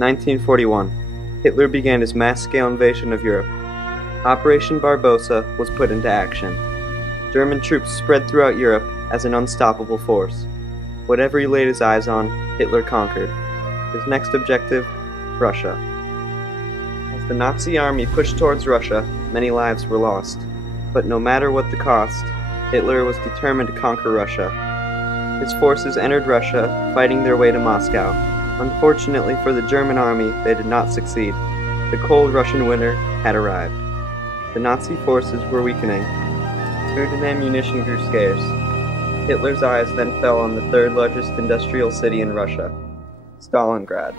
1941. Hitler began his mass-scale invasion of Europe. Operation Barbarossa was put into action. German troops spread throughout Europe as an unstoppable force. Whatever he laid his eyes on, Hitler conquered. His next objective, Russia. As the Nazi army pushed towards Russia, many lives were lost. But no matter what the cost, Hitler was determined to conquer Russia. His forces entered Russia, fighting their way to Moscow. Unfortunately for the German army, they did not succeed. The cold Russian winter had arrived. The Nazi forces were weakening. Food and ammunition grew scarce. Hitler's eyes then fell on the third largest industrial city in Russia, Stalingrad.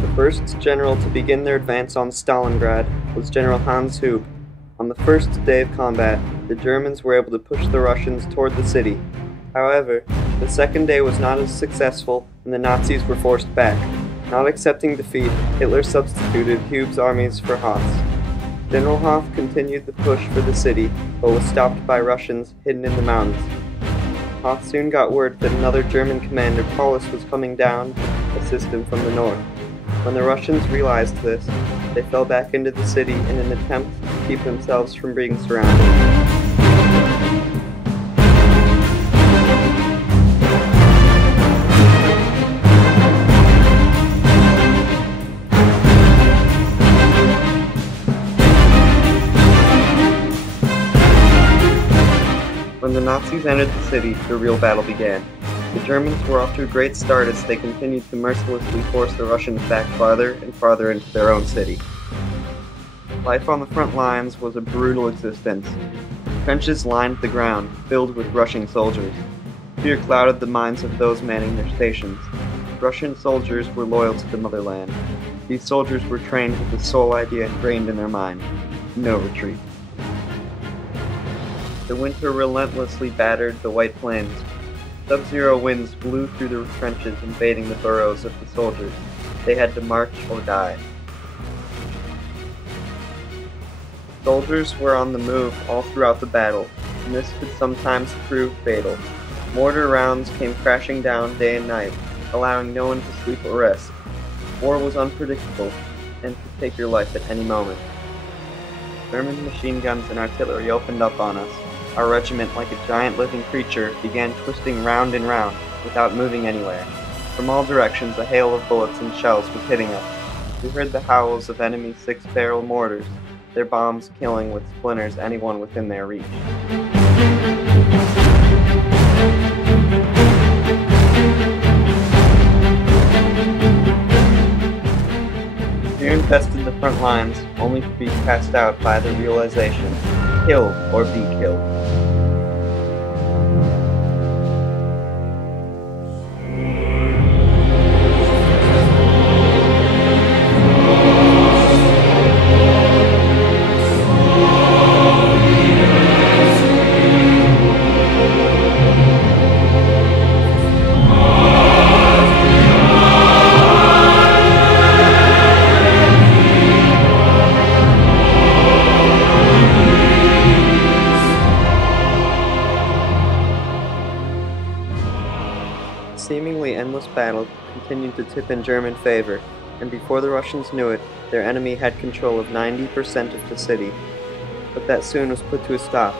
The first general to begin their advance on Stalingrad was General Hans Hube. On the first day of combat, the Germans were able to push the Russians toward the city. However, the second day was not as successful and the Nazis were forced back. Not accepting defeat, Hitler substituted Hube's armies for Hoth's. General Hoth continued the push for the city, but was stopped by Russians hidden in the mountains. Hoth soon got word that another German commander, Paulus, was coming down to assist him from the north. When the Russians realized this, they fell back into the city in an attempt to keep themselves from being surrounded. When the Nazis entered the city, the real battle began. The Germans were off to a great start as they continued to mercilessly force the Russians back farther and farther into their own city. Life on the front lines was a brutal existence. Trenches lined the ground, filled with Russian soldiers. Fear clouded the minds of those manning their stations. Russian soldiers were loyal to the motherland. These soldiers were trained with the sole idea ingrained in their mind: no retreat. The winter relentlessly battered the White Plains. Sub-zero winds blew through the trenches, invading the burrows of the soldiers. They had to march or die. Soldiers were on the move all throughout the battle, and this could sometimes prove fatal. Mortar rounds came crashing down day and night, allowing no one to sleep or rest. War was unpredictable, and could take your life at any moment. German machine guns and artillery opened up on us. Our regiment, like a giant living creature, began twisting round and round, without moving anywhere. From all directions, a hail of bullets and shells was hitting us. We heard the howls of enemy six-barrel mortars, their bombs killing with splinters anyone within their reach. Fear infested the front lines, only to be cast out by the realization: kill or be killed. The seemingly endless battle continued to tip in German favor, and before the Russians knew it, their enemy had control of 90% of the city. But that soon was put to a stop.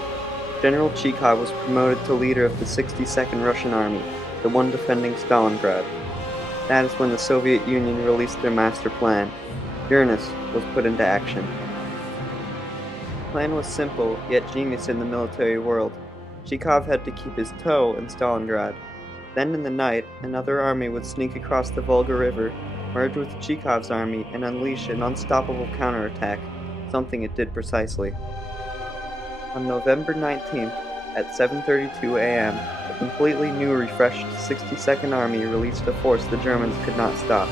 General Chikov was promoted to leader of the 62nd Russian Army, the one defending Stalingrad. That is when the Soviet Union released their master plan. Uranus was put into action. The plan was simple, yet genius in the military world. Chikov had to keep his toe in Stalingrad. Then in the night, another army would sneak across the Volga River, merge with Chikov's army, and unleash an unstoppable counterattack, something it did precisely. On November 19th, At 7:32 a.m., a completely new refreshed 62nd Army released a force the Germans could not stop.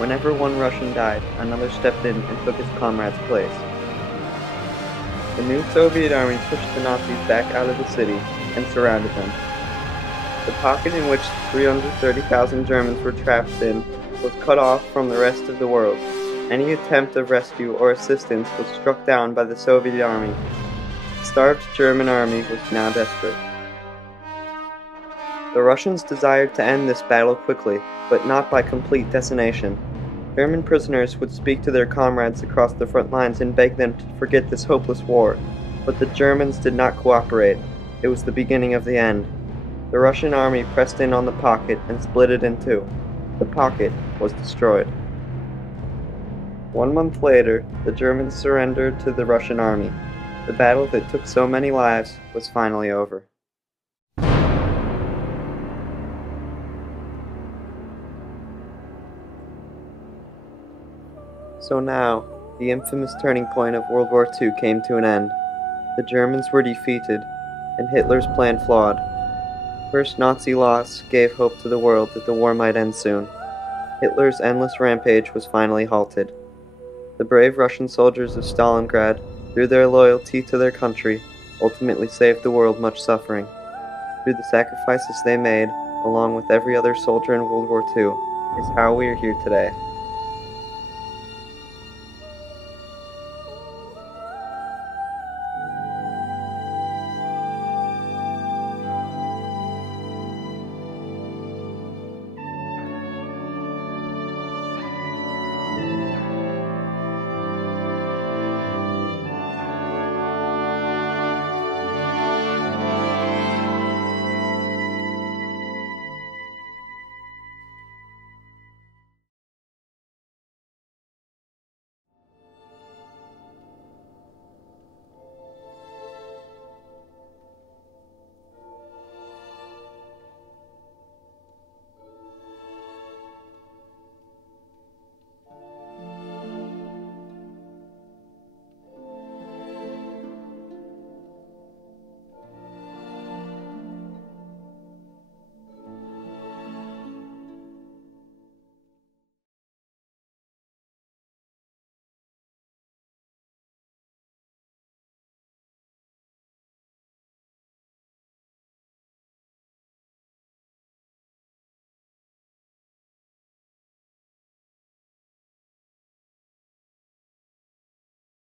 Whenever one Russian died, another stepped in and took his comrade's place. The new Soviet army pushed the Nazis back out of the city and surrounded them. The pocket in which 330,000 Germans were trapped in was cut off from the rest of the world. Any attempt of rescue or assistance was struck down by the Soviet army. The starved German army was now desperate. The Russians desired to end this battle quickly, but not by complete decimation. German prisoners would speak to their comrades across the front lines and beg them to forget this hopeless war, but the Germans did not cooperate. It was the beginning of the end. The Russian army pressed in on the pocket and split it in two. The pocket was destroyed. 1 month later, the Germans surrendered to the Russian army. The battle that took so many lives was finally over. So now, the infamous turning point of World War II came to an end. The Germans were defeated, and Hitler's plan flawed. First Nazi loss gave hope to the world that the war might end soon. Hitler's endless rampage was finally halted. The brave Russian soldiers of Stalingrad, through their loyalty to their country, ultimately saved the world much suffering. Through the sacrifices they made, along with every other soldier in World War II, is how we are here today.